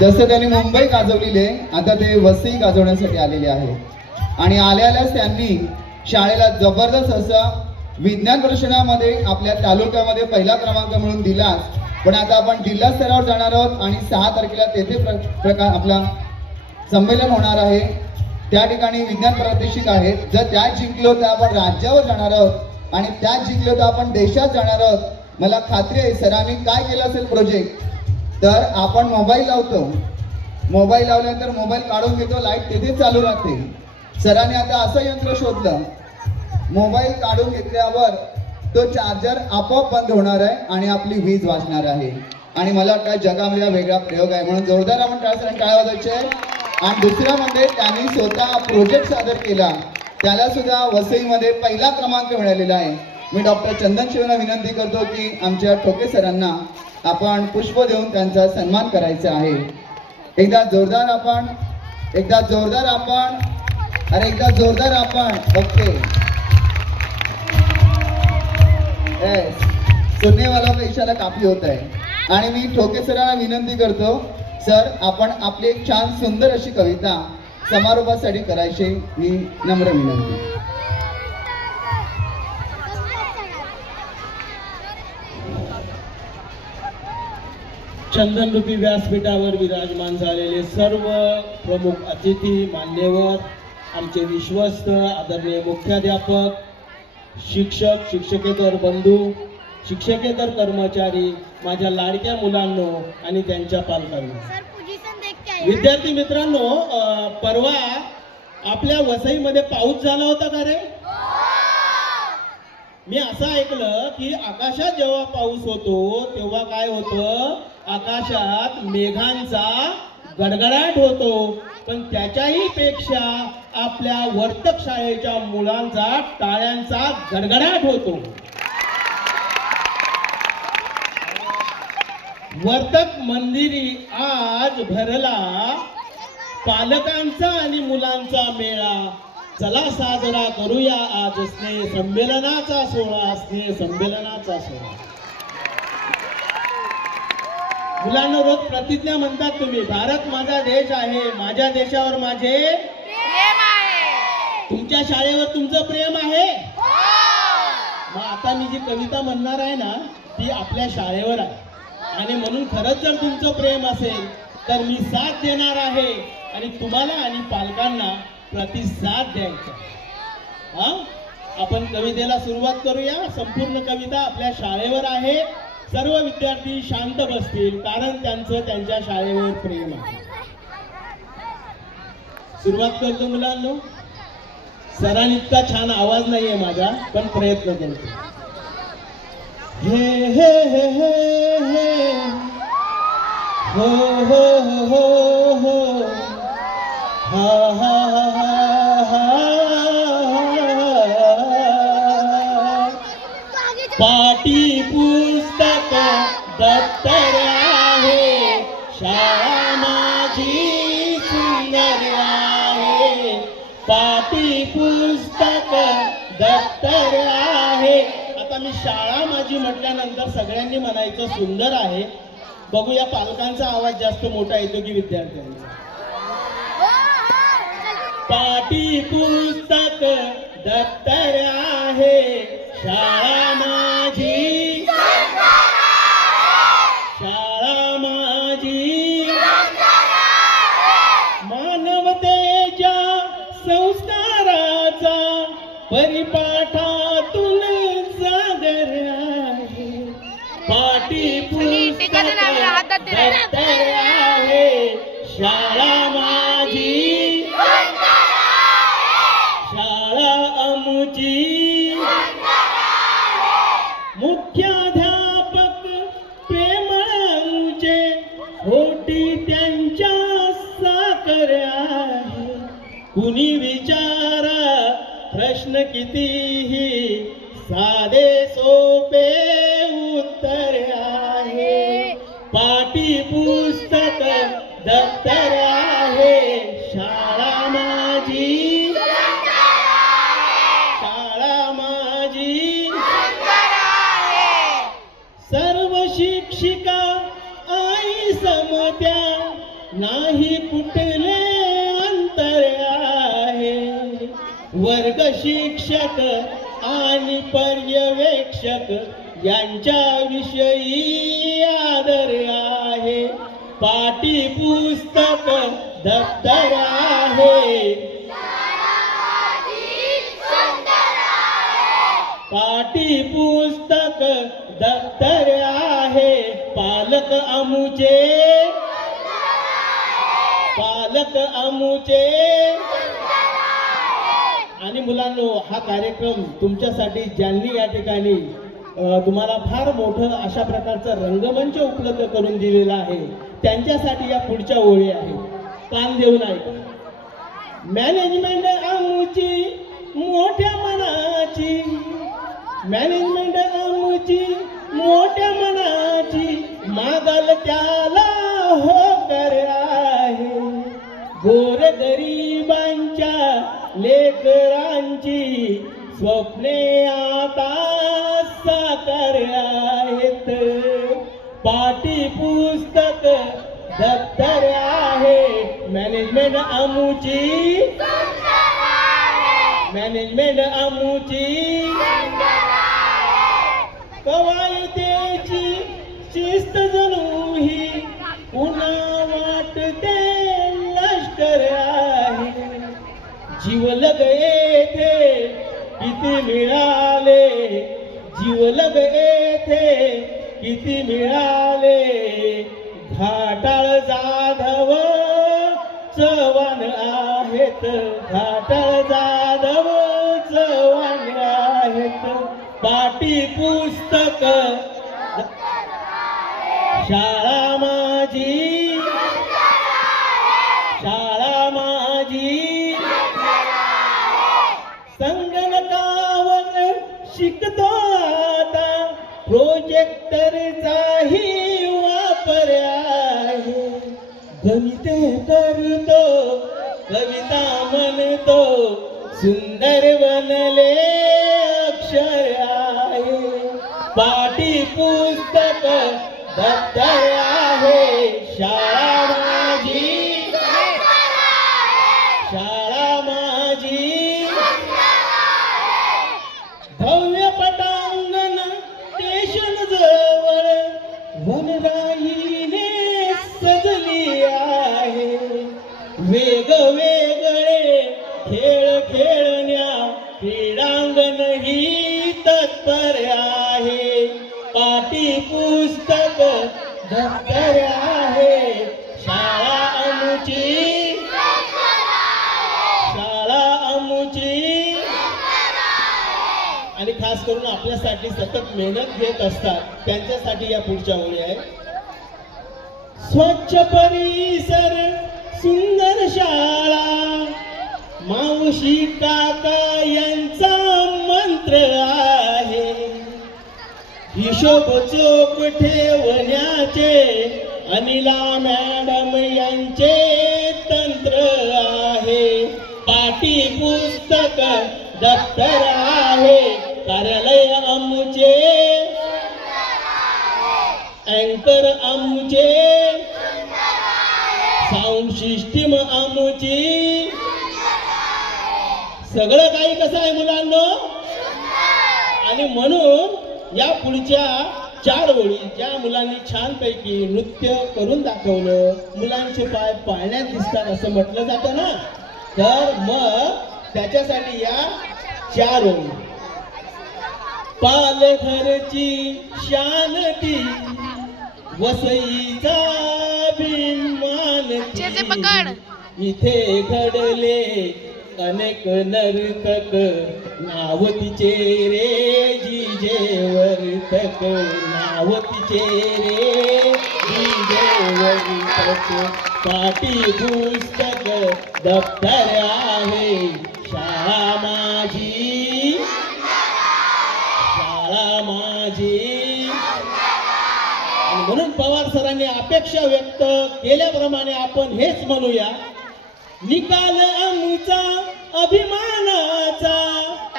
जसं त्यांनी मुंबई गाजवलेली आहे, आता ते वसई गाजवण्यासाठी आलेले आहे. आणि आल्याच त्यांनी शाळेला जबरदस्त असा विज्ञान प्रदर्शनामध्ये आपल्या तालुक्यामध्ये पहिला क्रमांक मिळवून दिलाच. पण आता आपण जिल्हा स्तरावर जाणार आहोत आणि 6 तारखेला तेथे आपला संमेलन होणार आहे. त्या ठिकाणी विज्ञान प्रात्यक्षिक आहेत. जर त्या जिंकलो तर आपण राज्यावर जाणार आहोत आणि त्या जिंकलो तर आपण देशात जाणार आहोत. मला खात्री आहे सरांनी काय केलं असेल प्रोजेक्ट, तर आपण मोबाईल लावतो, मोबाईल लावल्यानंतर मोबाईल काढून घेतो, लाईट तिथे चालू राहते. सरांनी आता असं यंत्र शोधलं, मोबाईल काढून घेतल्यावर तो चार्जर आपोआप बंद होणार आहे आणि आपली वीज वाचणार आहे. आणि मला वाटतं जगामध्ये वेगळा प्रयोग आहे, म्हणून जोरदार आपण टाळ्या वाजवायचे. आणि दुसरं म्हणजे त्यांनी स्वतः प्रोजेक्ट सादर केला, त्याला सुद्धा वसईमध्ये पहिला क्रमांक मिळालेला आहे. मी डॉक्टर चंदन शिवना विनंती करतो की आमच्या ठोके सरांना आपण पुष्प देऊन त्यांचा सन्मान करायचा आहे. एकदा जोरदार आपण ओके. सुनने वाला का इशारा काफी होत आहे. आणि मी ठोके सरांना विनंती करतो, सर आपण आपली एक छान सुंदर अशी कविता समारोपासाठी करायची मी नम्र विनंती. चंदनरूपी व्यासपीठावर विराजमान झालेले सर्व प्रमुख अतिथी, मान्यवर, आमचे विश्वस्त, आदरणीय मुख्याध्यापक, शिक्षक, शिक्षकेतर बंधू, शिक्षकेतर कर्मचारी, माझ्या लाडक्या मुलांनो आणि त्यांच्या पालकांनो, विद्यार्थी मित्रांनो, परवा आपल्या वसईमध्ये पाऊस झाला होता का रे? मी असं ऐकलं की आकाशात जेव्हा पाऊस होतो तेव्हा काय होतं, आकाशात मेघांचा गडगडाट होतो, पण त्याच्याही पेक्षा आपल्या वर्तक शाळेच्या मुलांचा टाळ्यांचा गडगडाट होतो. वर्तक मंदिरी आज भरला पालकांचा आणि मुलांचा मेळा. चला साजरा करूया आज स्नेह संमेलनाचा सोहळा, स्नेह संमेलनाचा सोहळा. मुलांना रोज प्रतिज्ञा म्हणतात तुम्ही, भारत माझा देश आहे, माझ्या देशावर माझे प्रेम आहे. तुमच्या शाळेवर तुमचं प्रेम आहे? मग आता मी जी कविता म्हणणार आहे ना ती आपल्या शाळेवर आहे. आणि म्हणून खरंच जर तुमचं प्रेम असेल तर मी साथ देणार आहे आणि तुम्हाला आणि पालकांना प्रतिसाद द्यायचा. आपण कवितेला सुरुवात करूया. संपूर्ण कविता आपल्या शाळेवर आहे. सर्व विद्यार्थी शांत बसतील कारण त्यांचं त्यांच्या शाळेवर प्रेम आहे. सुरुवात करतो मुलांनो. सरांनी इतका छान आवाज नाहीये माझा, पण प्रयत्न करतो. हे हे हे हे हे हो हो हो हो हा हा हा. पाटी पुस्तक दप्तर आहे, शाळा माझी सुंदर आहे. पाटी पुस्तक दप्तर आहे. आता मी शाळा माझी म्हटल्यानंतर सगळ्यांनी म्हणायचं सुंदर आहे. बघूया पालकांचा आवाज जास्त मोठा येतो की विद्यार्थ्यांचा. पाटी पुस्तक दप्तर आहे, शाळा माझी, शाळा माझी. मानवतेच्या संस्काराचा परिपाठातून सागर आहे. पाटी पुस्तक दप्तर आहे, शाळा माझी, शाळा आमची. मुख्याध्यापक प्रेमांचे होटी त्यांच्या साकर आहे. कुणी विचारा प्रश्न कितीही, साधे सोपे उत्तर आहे. पाटी पुस्तक दप्तर आहे, शाळा माझी, शाळा माझी. सर्व शिक्षिका आई समत्या नाही कुठले अंतर आहे. वर्ग शिक्षक आणि पर्यवेक्षक यांच्या विषयी आदर आहे. पाठी पुस्तक दप्तर आहे. पाठी पुस्तक दप्तर आहे. पालक अमुचे आणि मुलांनो, हा कार्यक्रम तुमच्यासाठी ज्यांनी या ठिकाणी तुम्हाला फार मोठं अशा प्रकारचं रंगमंच उपलब्ध करून दिलेला आहे, त्यांच्यासाठी या पुढच्या ओळी आहेत. कान देऊन ऐका. मॅनेजमेंट आमची मोठ्या मनाची, मॅनेजमेंट आमची मोठ्या मनाची, मागाल त्याला होकार आहे. गोरगरिबांच्या लेकरांची स्वप्ने आता साकार आहेत. पाठी पुस्तक दप्तर आहे. मॅनेजमेंट आमची, मॅनेजमेंट आमची, कवायतीची शिस्त जणू ही पुन्हा वाटते लष्कर आहे. जीवलग येथे किती मिळाले, जीवलग येथे किती मिळाले. घाटाळ जाधव चव्हाण आहेत, घाटाळ जाधव चव्हाण आहेत. पाठी पुस्तक शाळा माझी, शाळा माझी, संगणकावर शिकतो आता. प्रोजेक्टरचाही वापर आहे. गणिते करतो, कविता म्हणतो, सुंदर बनले अक्षर आहे. पाठी पुस्तक दप्तर आहे. शाळा माझी, शाळा माझी, भव्य पटांगण स्टेशन जवळ वनराईने सजली आहे. वेगवेगळे खेळ खेळण्या क्रीडांगण ही तत्पर आहे. पाठी पुस्तक दप्तर आहे. शाळा आमची, शाळा आमची. आणि खास करून आपल्यासाठी सतत मेहनत घेत असतात, त्यांच्यासाठी या पुढच्या ओळी आहे. स्वच्छ परिसर, सुंदर शाळा, मावशी काका यांचा मंत्र आहे. हिशोब चोख ठेवण्याचे अनिला मॅडम यांचे तंत्र आहे. पाठी पुस्तक दप्तर आहे. कार्यालय आमचे, अँकर आमचे, साऊंड सिस्टीम आमची, सगळं काही कसं आहे मुलांनो. आणि म्हणून या पुढच्या 4 ओळी ज्या मुलांनी छानपैकी नृत्य करून दाखवलं, मुलांचे पाय पाळण्यात दिसतात असं म्हटलं जातं ना, तर मग त्याच्यासाठी या 4 ओळी. पालघरची शानती, वसईचा अभिमान, इथे घडले अनेक नर्तक, नाव तिचे रे जिजेवर्तक, नाव तिचे रे जिजेवर्तक. पाठी पुस्तक दप्तर आहे. शाळा माझी, शाळा माझी. म्हणून पवार सरांनी अपेक्षा व्यक्त केल्याप्रमाणे आपण हेच म्हणूया. निकाल आमचा अभिमानाचा,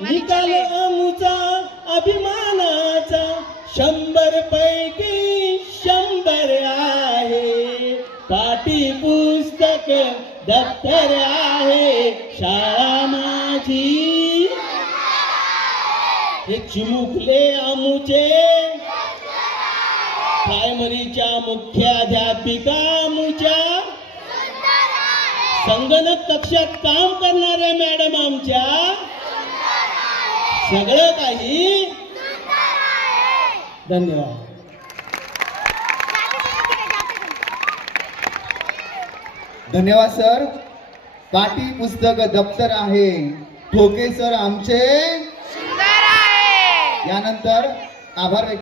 निकाल आमचा अभिमानाचा, 100 पैकी 100 आहे. पाठी दप्तर आहे शाळा माझी. हे चिमुकले आमुचे प्रायमरीच्या मुख्याध्यापिका आमुच्या, संगणक कक्षात काम करणाऱ्या मॅडम आमच्या, सगळं काही. धन्यवाद. धन्यवाद सर. पाटी पुस्तक दप्तर आहे ठोके सर आमचे. यानंतर आभार व्यक्त